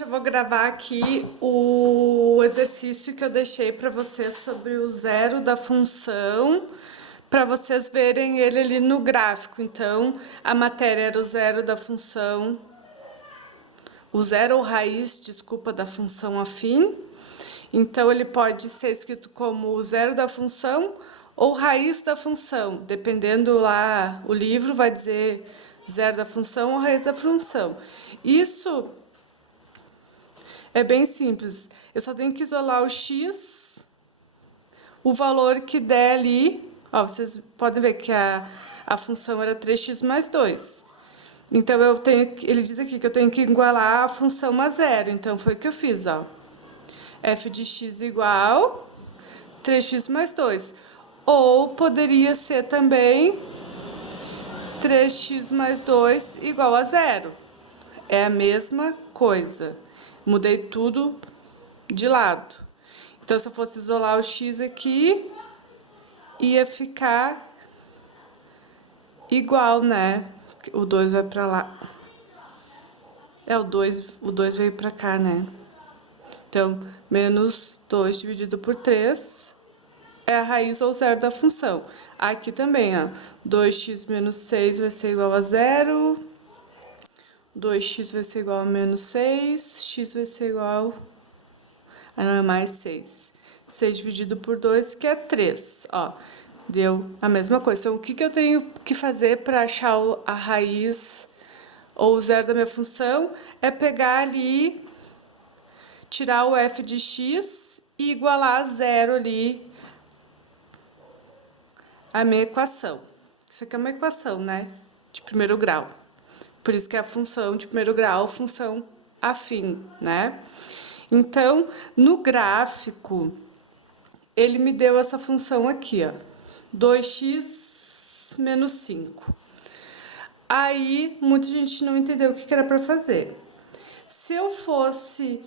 Gente, eu vou gravar aqui o exercício que eu deixei para vocês sobre o zero da função, para vocês verem ele ali no gráfico. Então, a matéria era o zero da função, o zero ou raiz, desculpa, da função afim. Então, ele pode ser escrito como o zero da função ou raiz da função, dependendo lá, o livro vai dizer zero da função ou raiz da função. Isso é bem simples. Eu só tenho que isolar o x, o valor que der ali. Ó, vocês podem ver que a função era 3x mais 2. Então, ele diz aqui que eu tenho que igualar a função a zero. Então, foi o que eu fiz, ó. F de x igual 3x mais 2. Ou poderia ser também 3x mais 2 igual a zero. É a mesma coisa. Mudei tudo de lado. Então, se eu fosse isolar o x aqui, ia ficar igual, né? O 2 vai pra lá. O 2 veio pra cá, né? Então, menos 2 dividido por 3 é a raiz ou zero da função. Aqui também, ó. 2x menos 6 vai ser igual a zero. 2x vai ser igual a menos 6. X vai ser igual... Ah, não, é mais 6. 6 dividido por 2, que é 3. Ó, deu a mesma coisa. Então, o que eu tenho que fazer para achar a raiz ou o zero da minha função? É pegar ali, tirar o f de x e igualar a zero ali a minha equação. Isso aqui é uma equação, né? De primeiro grau. Por isso que é a função de primeiro grau, função afim, né? Então, no gráfico, ele me deu essa função aqui, ó. 2x menos 5. Aí, muita gente não entendeu o que era para fazer. Se eu fosse...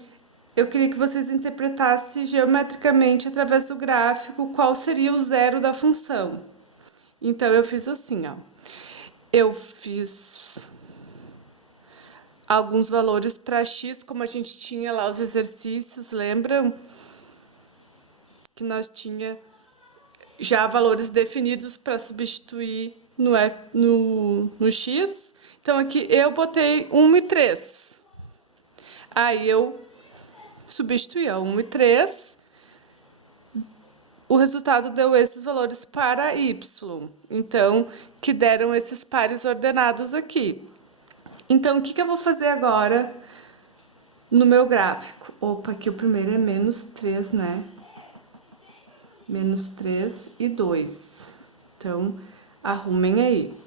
Eu queria que vocês interpretassem geometricamente, através do gráfico, qual seria o zero da função. Então, eu fiz assim, ó. Eu fiz alguns valores para x, como a gente tinha lá os exercícios, lembram? Que nós tinha já valores definidos para substituir no x. Então, aqui eu botei 1 e 3. Aí, eu substituí, ó, 1 e 3. O resultado deu esses valores para y. Então, que deram esses pares ordenados aqui. Então, o que eu vou fazer agora no meu gráfico? Opa, aqui o primeiro é menos 3, né? Menos 3 e 2. Então, arrumem aí.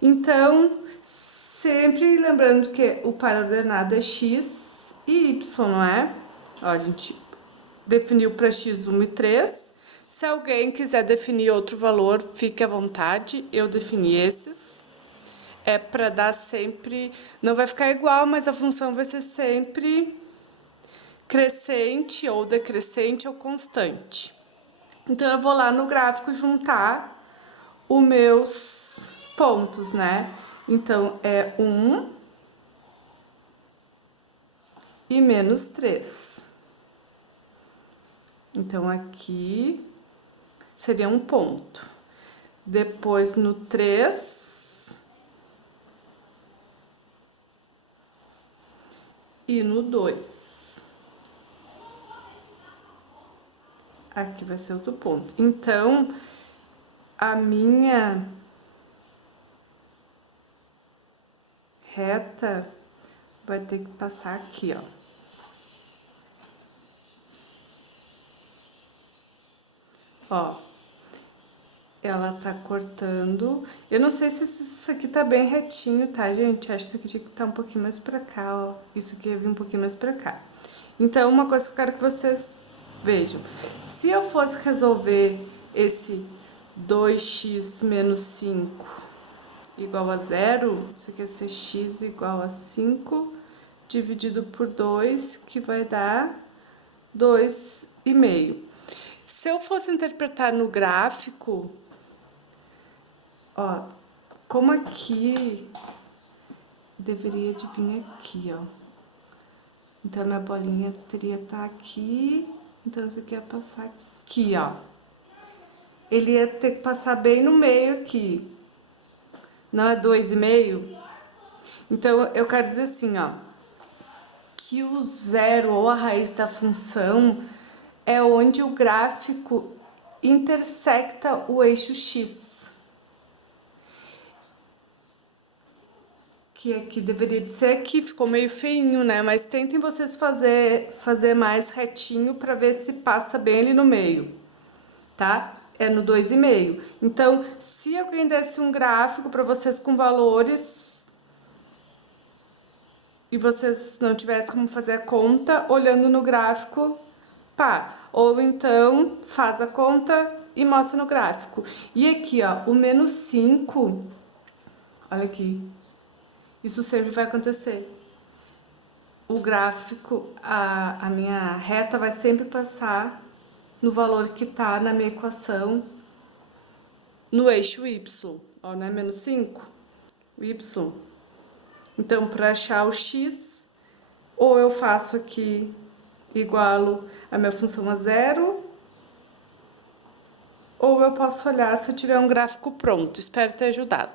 Então, sempre lembrando que o par ordenado é x e y, não é? Ó, a gente definiu para x 1 e 3. Se alguém quiser definir outro valor, fique à vontade. Eu defini esses. É para dar sempre... Não vai ficar igual, mas a função vai ser sempre crescente ou decrescente ou constante. Então, eu vou lá no gráfico juntar os meus pontos, né? Então, é 1 e menos 3. Então, aqui seria um ponto. Depois, no 3 e no 2. Aqui vai ser outro ponto. Então, a minha reta vai ter que passar aqui, ó. Ó, ela tá cortando. Eu não sei se isso aqui tá bem retinho, tá, gente? Acho que isso aqui tinha que estar um pouquinho mais pra cá, ó. Isso aqui ia vir um pouquinho mais pra cá. Então, uma coisa que eu quero que vocês vejam. Se eu fosse resolver esse 2x menos 5 igual a zero, isso aqui ia ser x igual a 5 dividido por 2, que vai dar 2,5. Se eu fosse interpretar no gráfico, ó, como aqui deveria de vir aqui, ó. Então, a minha bolinha teria que estar aqui. Então, isso aqui ia passar aqui, ó. Ele ia ter que passar bem no meio aqui. Não é 2,5? Então, eu quero dizer assim, ó. Que o zero ou a raiz da função é onde o gráfico intersecta o eixo x. Que aqui deveria de ser aqui, ficou meio feinho, né? Mas tentem vocês fazer mais retinho para ver se passa bem ali no meio, tá? É no 2,5. Então, se alguém desse um gráfico para vocês com valores e vocês não tivessem como fazer a conta, olhando no gráfico, pá. Ou então, faz a conta e mostra no gráfico. E aqui, ó, o menos 5, olha aqui, isso sempre vai acontecer. O gráfico, a minha reta vai sempre passar no valor que tá na minha equação, no eixo y. Ó, não é menos 5? O y. Então, para achar o x, ou eu faço aqui igualo a minha função a zero, ou eu posso olhar se eu tiver um gráfico pronto. Espero ter ajudado.